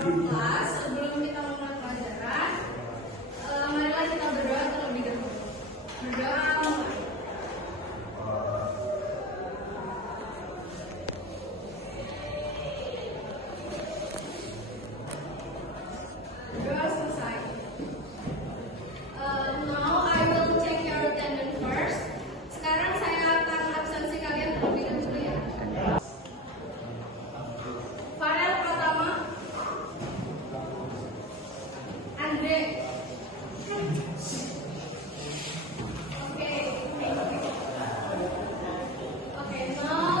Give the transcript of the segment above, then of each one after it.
kelas, sebelum kita mulai pelajaran, marilah kita berdoa terlebih dahulu. Berdoa mulai. Berdoa selesai. Now I will check your attendance first. Sekarang saya akan absensi kalian terlebih dahulu ya. Farel Pratama, Andre. Oke, now everyone.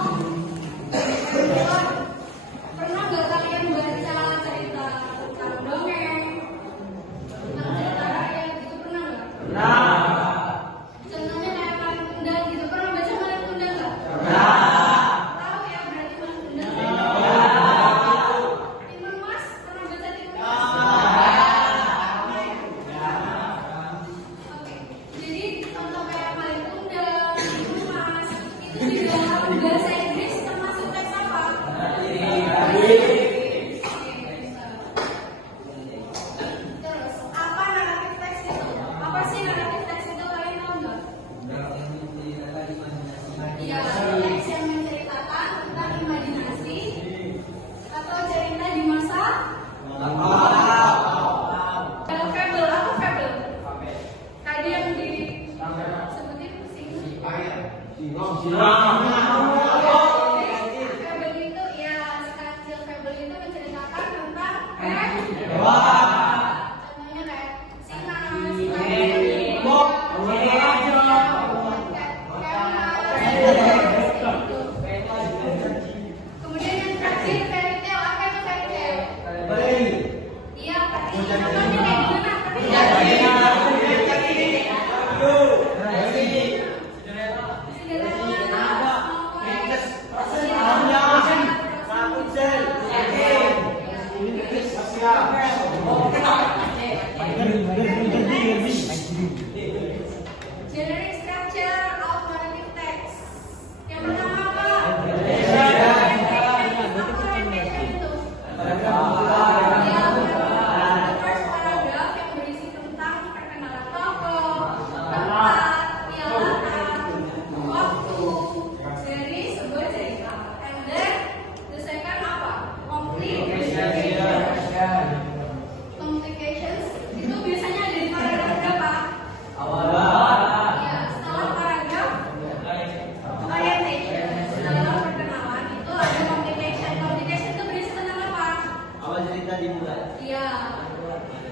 Pernah nggak kalian baca cerita tentang dongeng, tentang cerita rakyat gitu, pernah nggak? Contohnya kayak Malin Kundang gitu, pernah baca Malin Kundang nggak? Tahu ya berarti Malin Kundang. Timun Mas, pernah baca Timun Mas? Oke, jadi contoh kayak Malin Kundang, Timun Mas, itu di dalam bahasa Inggris termasuk teks apa? Terus, apa naratif teks itu? Apa sih naratif teks itu, kalian tahu nggak? Iya, teks yang menceritakan tentang imajinasi atau cerita di masa fable. Apa fable? Tadi yang disebutin singgung. Fable itu ya, sekecil fable itu menceritakan tentang contohnya kayak singa kemudian yang terakhir fairy tale. Apa itu fairy tale? Iya, pasti contohnya kayak gimana? Generic structure of narrative text. Yang pertama apa? Orientation itu. Ya, the first paragraph yang berisi tentang perkenalan tokoh, tempat, ya, latar, waktu dari sebuah cerita. And then the second apa? Complications itu biasanya ada di paragraf berapa? Ya, setelah paragraf orientation, setelah perkenalan itu ada complication. Complication itu berisi tentang apa? Awal cerita dimulai. Ya,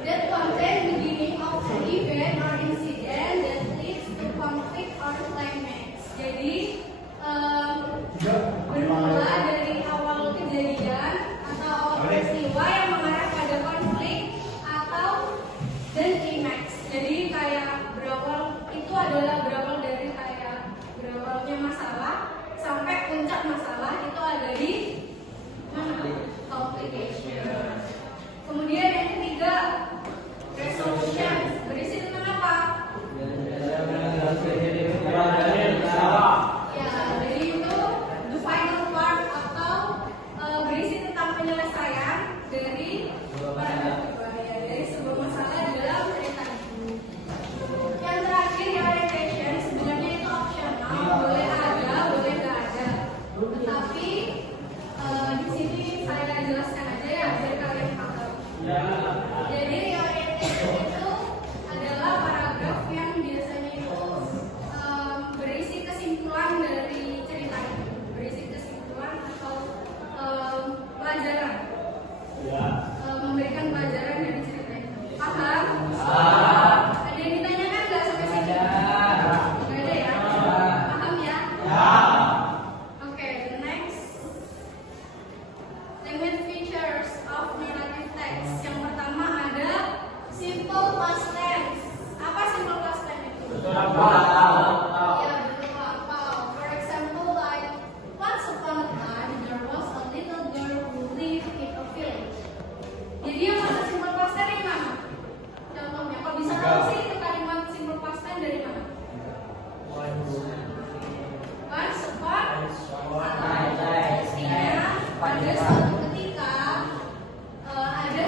that contain beginning of an event or incident that leads to conflict or climax. Jadi bermula dari awal kejadian atau awal peristiwa yang mengarah pada konflik atau dan climax. Jadi kayak berawal itu adalah berawal dari kayak berawalnya masalah sampai puncak masalah itu ada di mana? Complication. Kemudian yang ketiga, resolution. Berisi tentang apa? Ya, jadi itu the final part atau berisi tentang penyelesaian dari dari sebuah masalah dalam cerita itu. Yang terakhir, orientation, sebenarnya itu optional, boleh ada, boleh nggak ada. Tetapi di sini saya jelaskan aja ya biar kalian paham. Jadi orientation itu adalah paragraf yang biasanya itu berisi kesimpulan dari cerita itu, berisi kesimpulan atau pelajaran, memberikan pelajaran dari cerita itu. Paham? Ada yang ditanyakan nggak sampai sini? Nggak ada ya? Paham ya? Oke, the next language features of narrative text. Yang pertama ada simple past tense. Apa simple past tense itu? Ya, betul lampau. For example, like once upon a time there was a little girl who lived in a village. Jadi yang masuk simple past tense dari mana? Contohnya, kalau bisa tahu sih itu kalimat simple past tense dari mana? Once upon a time. Artinya pada suatu ketika ada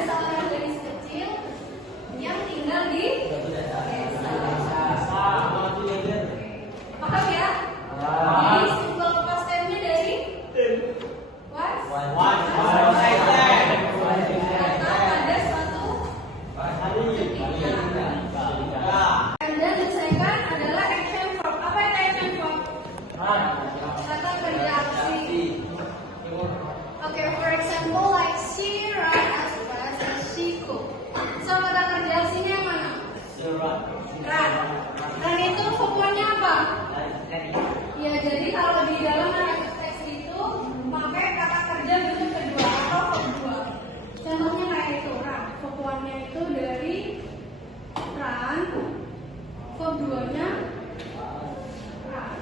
Run. Run itu fokunya apa? Ya, jadi kalau di dalam narrative text itu pakai kata kerja bentuk kedua atau verb 2. Contohnya kayak itu, run. Fokuannya itu dari run, verb 2-nya run.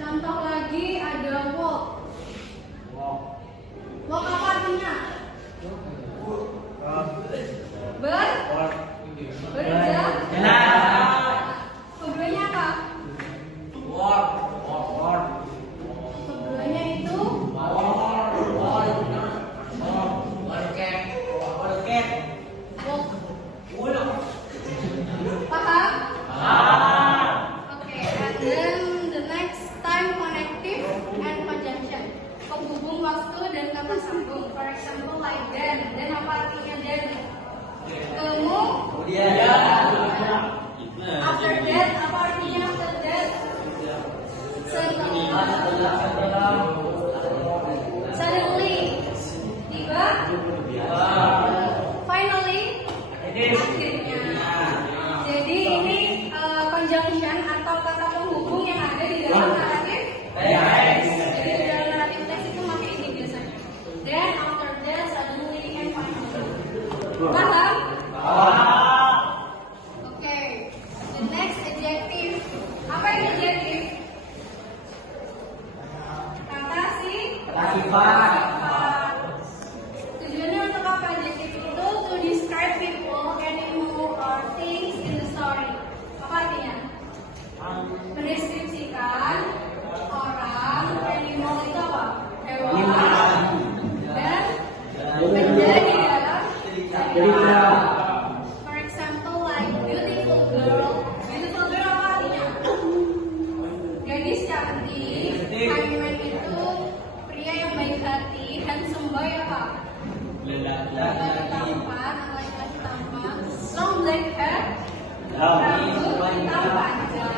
Contoh lagi ada walk. Walk apa artinya? Berjalan. Keduanya apa? Keduanya itu walk. Paham? Okay, and then the next time connective and conjunction. Penghubung waktu dan kata sambung. For example like then. Then apa artinya then? Kemudian. After that, apa artinya after that? Suddenly. Tiba. Finally. Akhirnya. Jadi ini conjunction atau kata penghubung yang ada di dalam naratif. Jadi di dalam naratif teks itu pakai ini biasanya. Then after that, suddenly and finally. Paham? Okay. The next adjective. Apa yang adjective? Kata sifat. Tujuannya untuk apa adjective itu? To describe people, animal, or things in the story. Apa artinya? Mendeskripsikan orang, animal itu apa? Hewan, dan benda di dalam cerita. For example, like beautiful girl. Beautiful girl apa artinya? Gadis cantik. Handsome itu pria yang baik hati. Handsome boy apa? Laki-laki tampan. Laki-laki tampan. Long black hair. Rambut hitam panjang.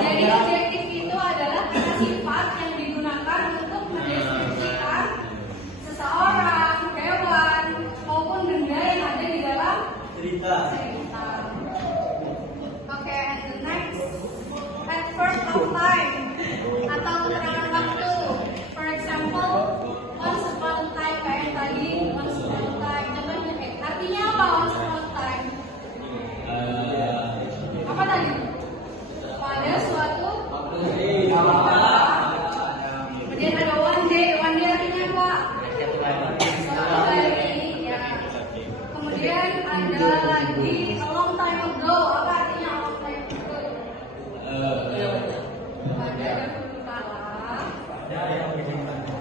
Jadi adjektif itu adalah kata sifat yang digunakan untuk mendeskripsikan seseorang, hewan, maupun benda yang ada di dalam cerita. Oke, and the next, at first of time atau keterangan waktu. For example, once upon a time kayak yang tadi, once upon a time. Contohnya, artinya apa once upon a time? Apa tadi? Pada suatu kemudian ada one day. One day artinya apa? Suatu hari, ya. Kemudian ada lagi a long time ago. Apa artinya a long time ago? Pada dahulu kala.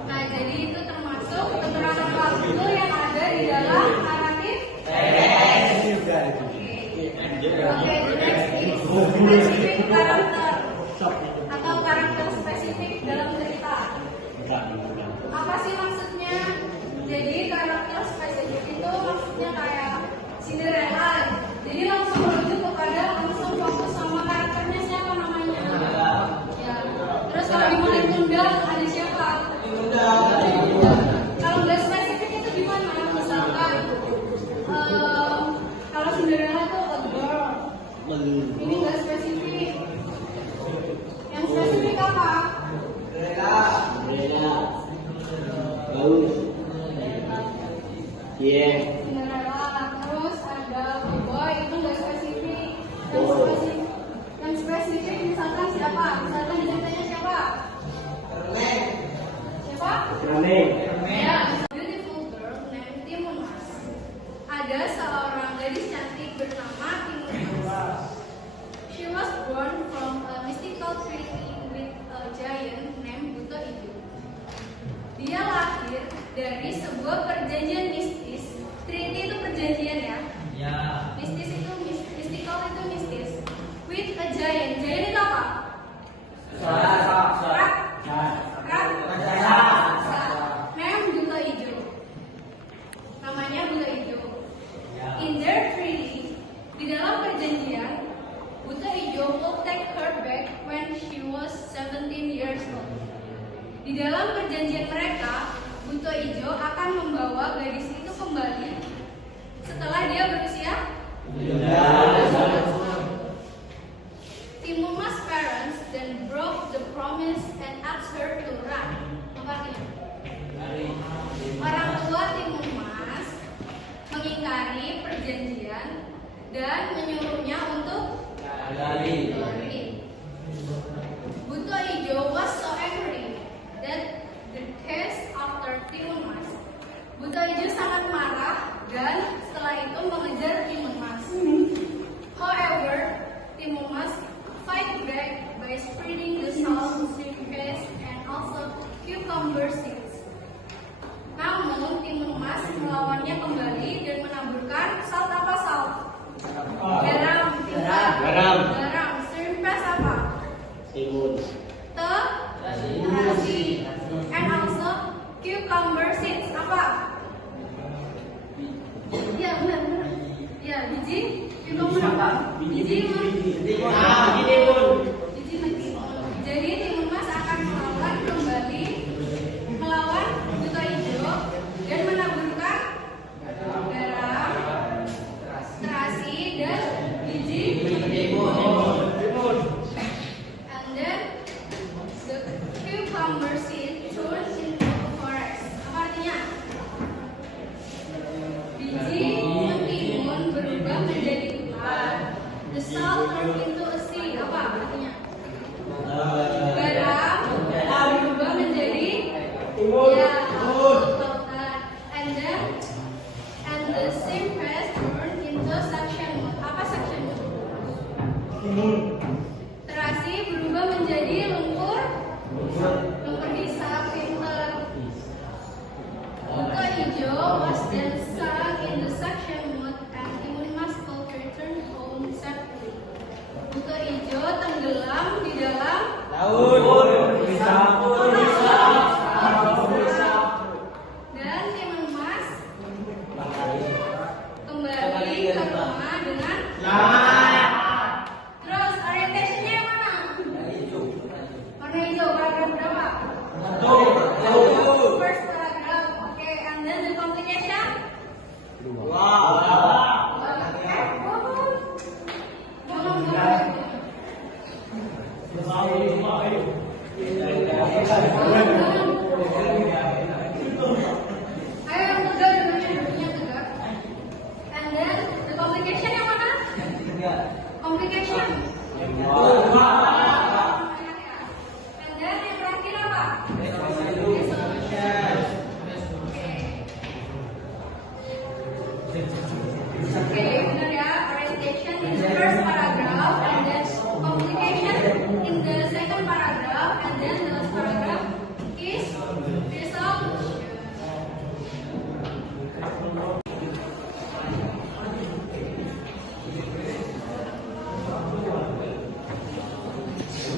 Nah, jadi itu termasuk keterangan waktu yang ada di dalam naratif. Oke, the next is specific karakter atau karakter spesifik dalam cerita. Apa sih maksudnya? Jadi karakter spesifik itu maksudnya kayak Cinderella. Jadi langsung merujuk kepada langsung fokus sama karakternya siapa namanya. Ya. Terus kalau di Malin Kundang ada siapa? Kalau nggak spesifik itu gimana? Misalkan kalau Cinderella itu a girl. Ini nggak spesifik. Yang spesifik apa? Cinderella. Terus ada boy, itu nggak spesifik. Yang spesifik misalkan siapa? Misalkan di ceritanya siapa? Siapa? Ya, beautiful girl named Timunas. Ada seorang gadis cantik bernama Timunas. She was born from a mystical treaty with a giant named Buto Ijo. Dia lahir dari sebuah perjanjian mistis. Treaty itu perjanjian ya. Mistis itu mystical itu mistis. With a giant. Giant itu apa? Named Buto Ijo. Namanya Buto Ijo. In their treaty, di dalam perjanjian, Buto Ijo will take her back when she was 17 years old. Di dalam perjanjian mereka, Buto Ijo akan membawa gadis itu kembali setelah dia berusia 17. Timumas parents then broke the promise and asked her to run. Apa artinya? Orang tua Timumas mengingkari perjanjian dan menyuruhnya untuk Lari. Buto Ijo was so angry that the chased after Timumas. Buto Ijo sangat marah dan setelah itu mengejar Timumas. However, Timumas fight back by spreading the salt, paste, and also cucumber seeds. Namun Timumas melawannya kembali dan menaburkan salt apa salt? Garam. Garam. Shrimp apa? Timun. Terasi. And also cucumber seeds apa? Ya benar. Ya biji. Cucumber apa? Biji Timun. Jadi Timumas akan melawan Buto Ijo dan menaburkan garam, terasi dan biji Timun. and then the cucumber seed turns into a forest. Apa artinya? Biji mentimun berubah menjadi hutan. The salt turns into a sea. Apa artinya? Garam berubah menjadi lautan. And the same paste turned into suction mud. Apa suction mud? Terasi berubah menjadi lumpur hisap filter. Buto Ijo was then sunk in the suction mud and Timumas culture returned home safely. Buto Ijo tenggelam di dalam dan Timumas kembali ke rumah dengan terus orientasinya yang mana? Warna hijau, paragraf berapa? First paragraph, okay, and then the complication? Ayo yang tegak, dulunya tegak. And then the complication yang mana? Complication. And then yang terakhir apa? Resolution. Oke, benar ya. Orientation in the first paragraph, and then complication in the second paragraph, and then the last paragraph is resolution.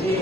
Ini